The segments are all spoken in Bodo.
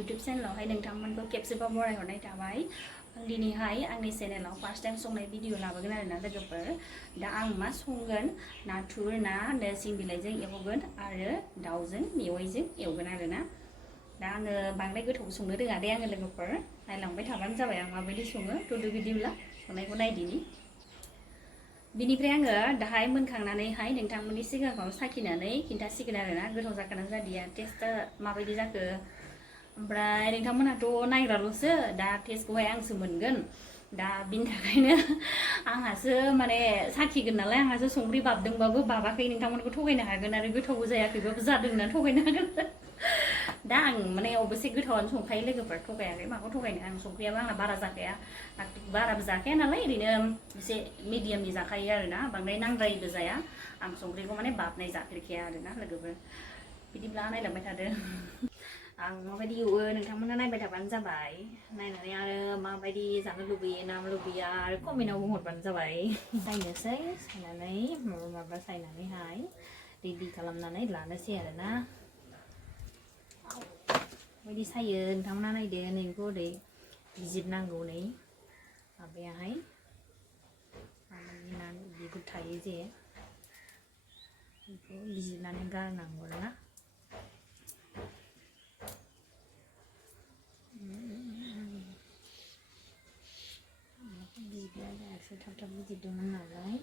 YouTube channel नोंथांमोनखौ खेबसेबाव बरायहरनाय थाबाय आं दिनैहाय आंनि चेनेलाव फार्स्ट टाइम संनाय भिडिअ लाबोगोन आरोना लोगोफोर दा आं मा संगोन नाथुर ना नोरसिं बिलाइजों एवगोन आरो दाउजों मेवाइजों एवगोन आरोना दा आङो बांद्राय गोथाव संनो रोङा दे आङो लोगोफोर नायलांबाय थाबानो जाबाय आं माबायदि सङो थुदु बिदिब्ला संनायखौ नायदिनि बिनिफ्राय आङो दाहाय मोनखांनानैहाय नोंथांमोननि सिगाङाव साखिनानै खिन्थासिगोन आरोना गोथाव जाखोना जादिया टेस्टआ माबायदि जाखो ओमफ्राय नोंथांमोनहाथ' नायग्राल'सो दा टेस्टखौहाय आंसो मोनगोन दा बिनि थाखायनो आंहासो माने साखिगोन नालाय आंहासो संख्रि बाबदोंबाबो बाबाखै नोंथांमोनखौ थगायनो हागोन आरो गोथावबो जायाखैबाबो जादों होनना थगायनो हागोन दा आं माने अबयसे गोथावानो संखायो लोगोफोर थगायाखै माखौ थगायनो आं संख्रियाबो आंना बारा जाखाया बाराबो जाखाया नालाय ओरैनो एसे मिडियामनि जाखायो आरोना बांद्राय नांद्रायबो जाया आं संख्रिखौ माने बाबनाय जाफेरखाया आरोना लोगोफोर बिदिब्ला नायलांबाय थादो आं माबायदि एवो नोंथांमोना नायबाय थाबानो जाबाय नायनानै आरो माबायदि जानो लुबैयो ना लुबैया आरो कमेन्टआव बुंहरबानो जाबाय सायनोसै सायनानै माबा सायनानैहाय रेडि खालामनानै लानोसै आरोना माबायदि सायो नोंथांमोना नायदो नैखौ ओरै बिजिरनांगौ नै माबायाहाय बिगुर थायो जे बेखौ बिजिरनानै गारनांगौ आरोना बिजिरनायासो थाब थाब बिजिरदोंमोन नालाय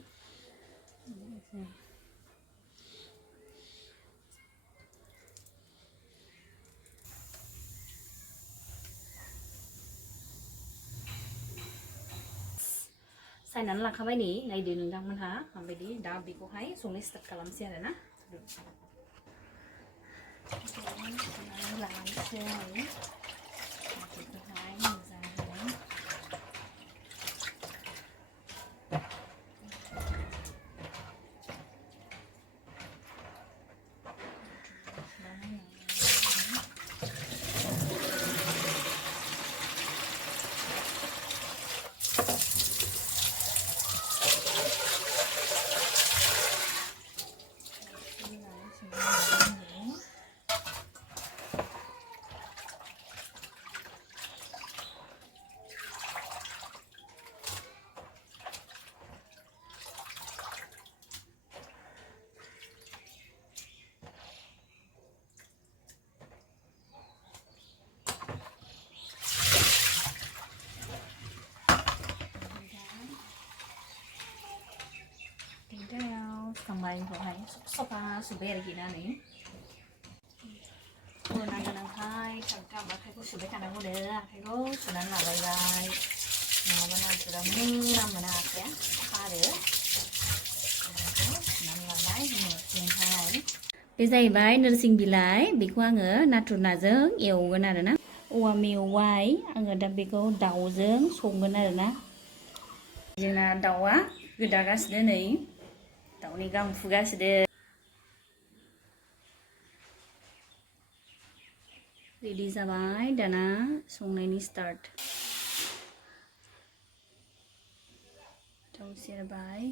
सायनानै लाखाबाय नै नायदो नोंथांमोनहा माबायदि दा बेखौहाय संनो स्टार्ट खालामसै आरोना लानोसै बेखौहाय मोजाङै सुखांबाय बेखौहाय साफा सुबाय आरोखि ना नै फुरना गोनांखाय थाब थाब आखाइखौ सुबाय थानांगौ आखाइखौ सुनानै लाबाय नङाबा नाथुरा मोना आखाइया खारो सुनानै लाबाय नोरसिंहाय बे जाहैबाय नोरसिं बिलाइ बेखौ आङो नाथुर नाजों एवगोन आरोना औवा मेवाइ आङो दा बेखौ दाउजों संगोन आरोना जोंना दाउआ गोदागासिनो नै दाउनि गां फुगासिनो रेडि जाबाय दाना संनायनि स्टार्ट थाव सेरबाय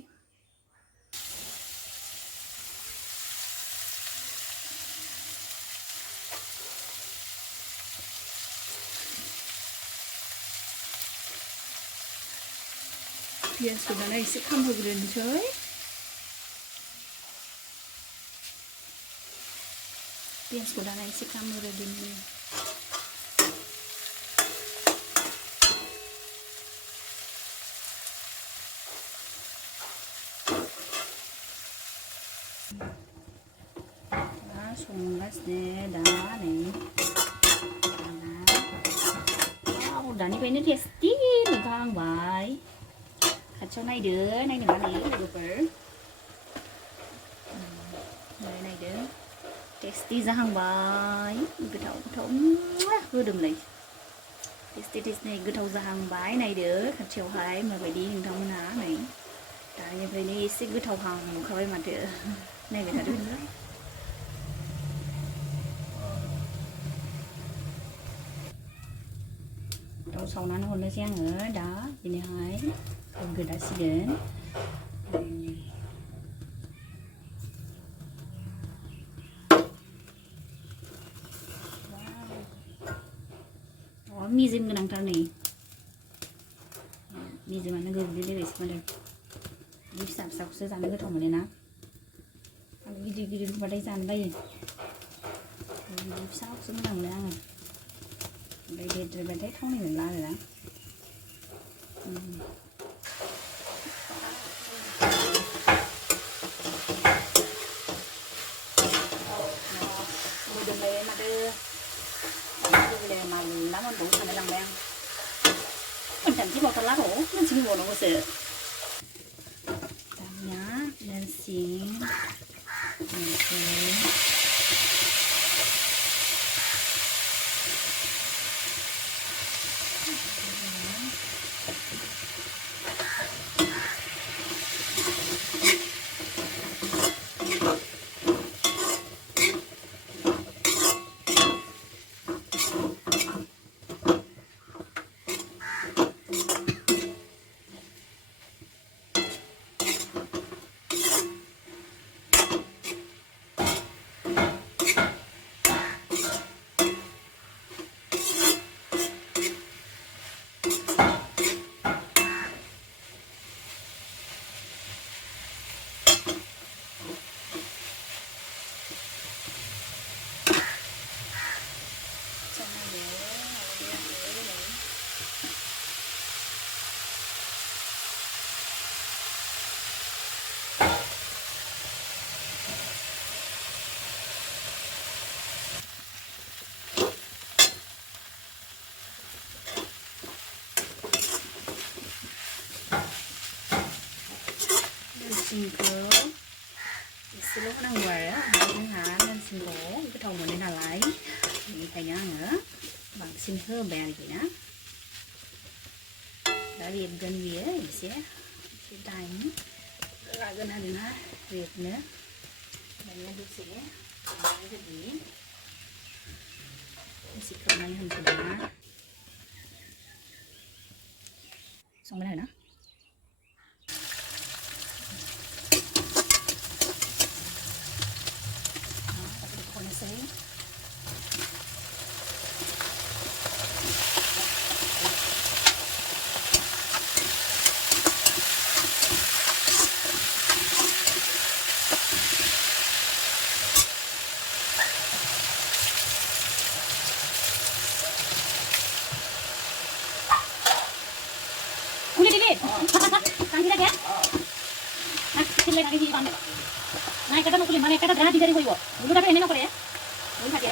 पियाजखौ दाना एसे खामहोग्रोनोसै पियाजखौ दाना एसे खामहोग्रोदिनि संगासिनो दा नै दानिफ्रायनो टेस्टि नुखाहांबाय खाथियाव नायदो नायनो मा नै लोगोफोर नायदो टेस्टि जाहांबाय गोथाव गोथाव होदोंलाय टेस्टि गोथाव जाहांबाय नायदो खाथियावहाय माबायदि नोंथांमोनहा नै दानिफ्रायनो एसे गोथावहां नुखाबाय माथो नायबाय थादो दाउ सावनानै हरनोसै आङो दा बिनिहाय गोदासिगोन मेजेमानो गोग्लैलायबायसो माने बे फिसा फिसाखौसो जानो गोथाव मोनो ना आं गिदिर गिदिर होबाथाय जानो बायो बिदि फिसाखौसो मोजां मोनो आङो ओमफ्राय देरद्रायबाथाय थावनाय मोनला आरोना मोदोमबाय माथो लुबैलाय माला मोनबावो सानलाय लांबाय आं मोनथामसि बावथारला र' मोनसे होबावनांगौसो दानिया नोरसिं नोरसिंखौ एसेल' होनांगौ आरो ओमफ्राय जोंहा नोरसिंखौ गोथाव मोनो नालाय बेनिखायनो आङो बांसिन होबाय आरोखि ना दा रेबगोन बियो एसे टाइम लागोन आरोना रेबनो दानिया दसे होनि एसे खोबनानै होनसै ना संबाय आरोना Nah, kata mau kulit mana kata berani dari koyo. Dulu tapi ini apa ya? Dulu saja.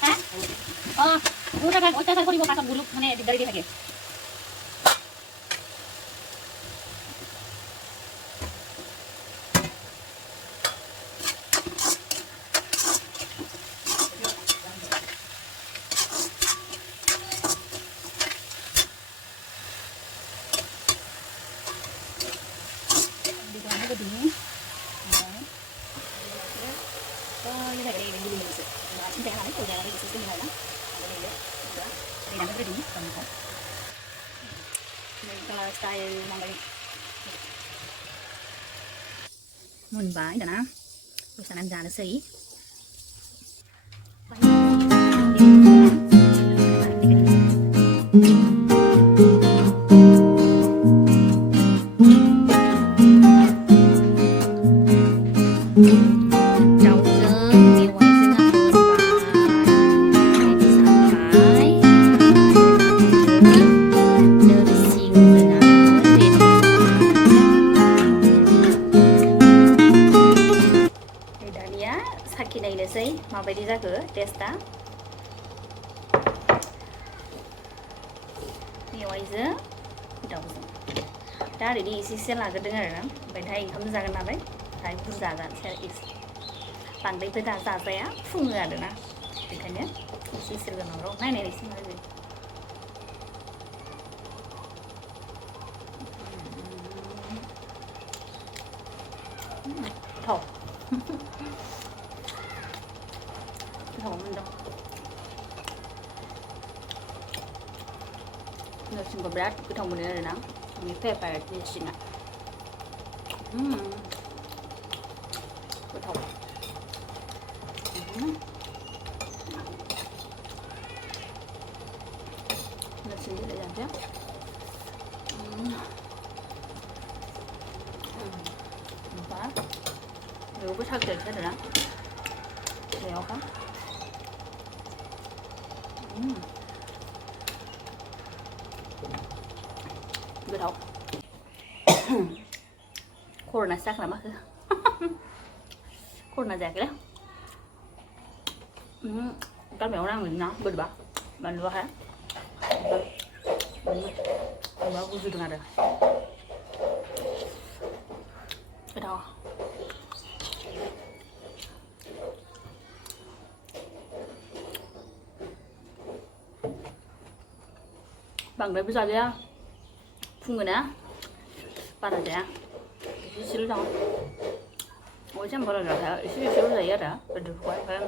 Hah? Oh, dulu kan otak saya koyo kasam dulu mana dari dia saja. Begini, như vậy đây mình sẽ xin chào các bạn, tôi là đi xin chào các bạn. Đây là cái gì? Còn có. Đây style mong đây. Muốn bái đã. Tôi sẽ ăn ra nó xí. Sakinainosै माबायदि जाखो टेस्टआ मेवाइजों दाउजों दा ओरैनो एसे लाग्रोदों आरोना ओमफ्राय ओंखामजों जागोन नालाय दाय बुरजा जानोसै आरो एसे बांद्रायबो दा जाजाया फुङो आरोना बेखायनो एसे गोनांआव नायनायनोसै मा जायो थाव नोरसिंखौ बिराद गोथाव मोनो आरोना आंनि फेभारिट नोरसिंआ गोथाव नोरसिं बिलाइ जानोसै quá nếu có thằng kể thế đó béo không good không corona sắc là mắc corona giặc đấy các béo đang mình nó bự bả mình vào hả vào vui được nè cái đó bằng đấy bây giờ đi phun người nè ba là gì xíu đâu ôi chẳng bao giờ rồi xíu gì á đó được quá phải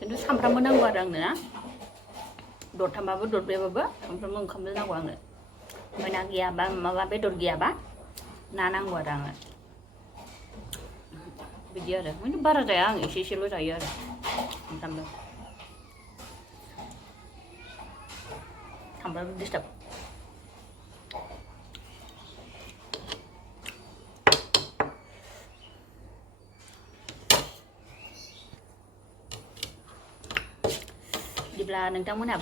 itu sampai menang barang nih, dot tambah dot berapa, sampai menang kamera barang nih, mana gia bang, malah bedor gia bang, nanang barang nih, video deh, ini baru deh yang isi lu saya deh, tambah disturb. Là nâng trong muốn nào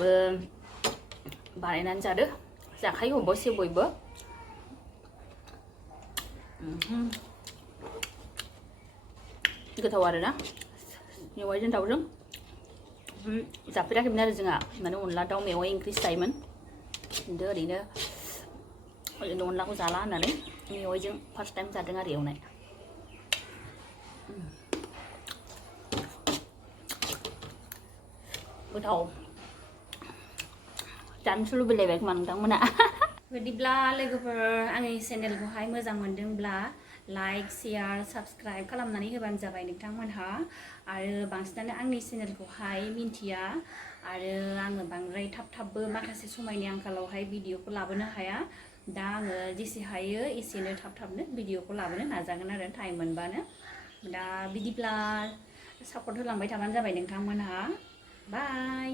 bạn nên ra được giả thấy hồn bó siêu bồi bớt cái thầu rồi đó nhiều ấy trên đầu rừng giả phải ra cái này là gì ạ mà nó là đau mèo English Simon đưa đi nữa nó là có giá lá này đấy nhiều ấy chứ first time ra dengan điều này cái thầu Jangan selalu belebek manutang mana. Biदिब्ला लोगोफोर आंनि चेनेलखौहाय मोजां मोनदोंब्ला लाइक शेयार साबस्क्राइब खालामनानै होबानो जाबाय नोंथांमोनहा आरो बांसिनानो आंनि चेनेलखौहाय मिन्थिया आरो आङो बांद्राय थाब-थाबबो माखासे समायनि आंखालावहाय भिडिअखौ लाबोनो हाया दा आङो जेसे हायो एसेनो थाब-थाबनो भिडिअखौ लाबोनो नाजागोन आरो टाइम मोनबानो दा बिदिब्ला सापर्ट होलांबाय थाबानो जाबाय नोंथांमोनहा बाय